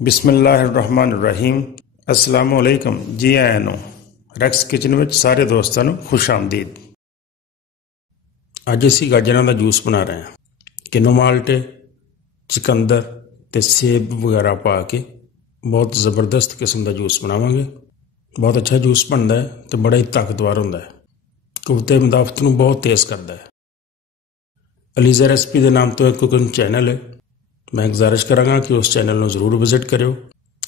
ਬਿਸਮਿਲ੍ਲਾਹਿਰਰਹਿਮਾਨਿਰਰਹੀਮ। अस्सलाम वालेकुम। जी आया नो रैक्स किचन में सारे दोस्तों को खुश आमदीद। अज असी गाजरां का जूस बना रहे हैं। किनो माल्टे, चुकंदर ते सेब वगैरह पा के बहुत ज़बरदस्त किस्म का जूस बनावांगे। बहुत अच्छा जूस बनता है तो बड़ा ही ताकतवर होंदा है। कुव्वते मुदाफ़त नूं बहुत तेज़ करता है। अलीज़ा रेसिपी के नाम तो एक कुकिंग चैनल है। मैं गुजारिश करांगा कि उस चैनल को जरूर विजिट करो,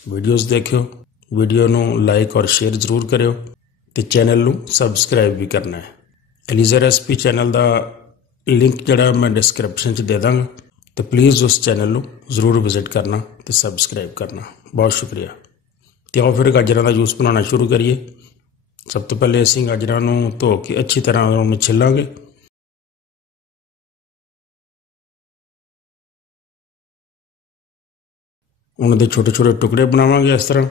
वीडियोज़ देखो, वीडियो नूं लाइक और शेयर जरूर करो तो चैनल नूं सबसक्राइब भी करना है। अलीज़ा रेसिपी चैनल का लिंक जड़ा मैं डिस्क्रिप्शन च दे दांगा, तो प्लीज़ उस चैनल नूं जरूर विजिट करना तो सबसक्राइब करना। बहुत शुक्रिया। तो आओ फिर गाजरां का जूस बनाना शुरू करिए। सब तो पहले असीं गाजरां नूं धो के अच्छी तरह उन्हें छिलांगे। उन्हें छोटे छोटे टुकड़े बनावांगे इस तरह।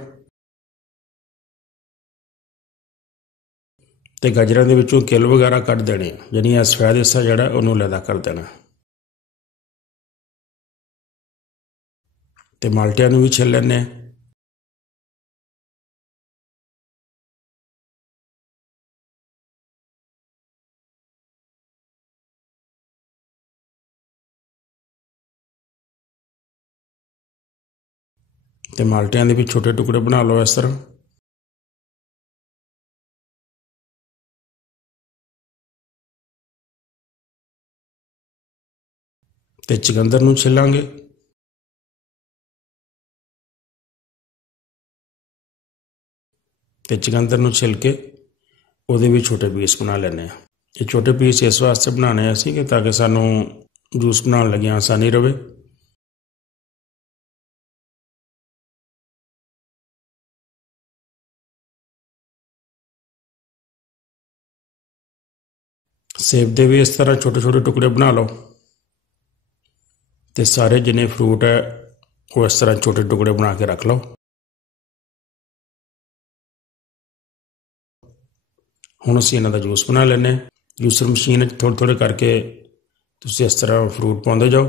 तो गाजरां दे विचों किल वगैरह कट देने, यानी सफेद हिस्सा जड़ा उन्होंने अलहदा कर देना। तो माल्टियां नूं भी छिल लैने। तो माल्टियां दे भी छोटे टुकड़े बना लो इस तरह। तो चुकंदर नूं छिलांगे। तो चुकंदर नूं छिल के उहदे भी छोटे पीस बना लेने। ये छोटे पीस इस वास्ते बनाने असीं कि ताकि सानू जूस बनाने लगे आसानी रहे। सेब दे भी इस तरह छोटे छोटे टुकड़े बना लो। तो सारे जिन्ने फ्रूट है वो इस तरह छोटे टुकड़े बना के रख लो। हुण असीं इन्हां दा जूस बना लैने। जूसर मशीन थोड़े थोड़े करके तुसीं इस तरह फ्रूट पाउंदे जाओ,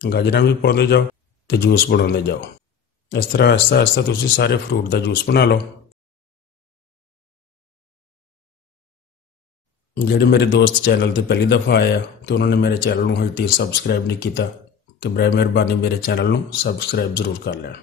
गाजरां भी पाउंदे जाओ तो जूस बनाते जाओ। इस तरह आहिस्ता आहिस्ता तुसीं सारे फ्रूट का जूस बना लो। ਜਿਹੜੇ मेरे दोस्त चैनल पर पहली दफ़ा आया तो उन्होंने मेरे चैनल को हजे तक सबसक्राइब नहीं किया, तो बड़ा मेहरबानी मेरे चैनल को सबसक्राइब जरूर कर लें।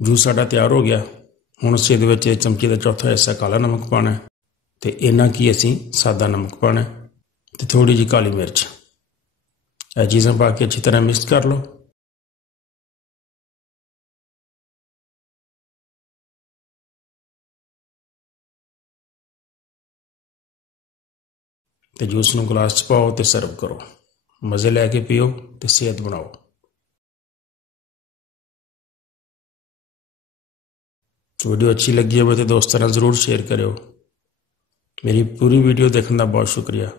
जूस साडा तैयार हो गया। हुण असीं इहदे विच चमचे का चौथा हिस्सा काला नमक पाना है, तो इन्ना की असीं सादा नमक पाना है, तो थोड़ी जी काली मिर्च। यह चीज़ां पा के अच्छी तरह मिक्स कर लो। तो जूस नूं गिलास च पाओ तो सर्व करो। मज़े लैके पियो तो सेहत बनाओ। वीडियो अच्छी लगी हो तो दोस्तों नाल जरूर शेयर करो। मेरी पूरी वीडियो देखने का बहुत शुक्रिया।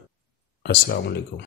अस्सलाम वालेकुम।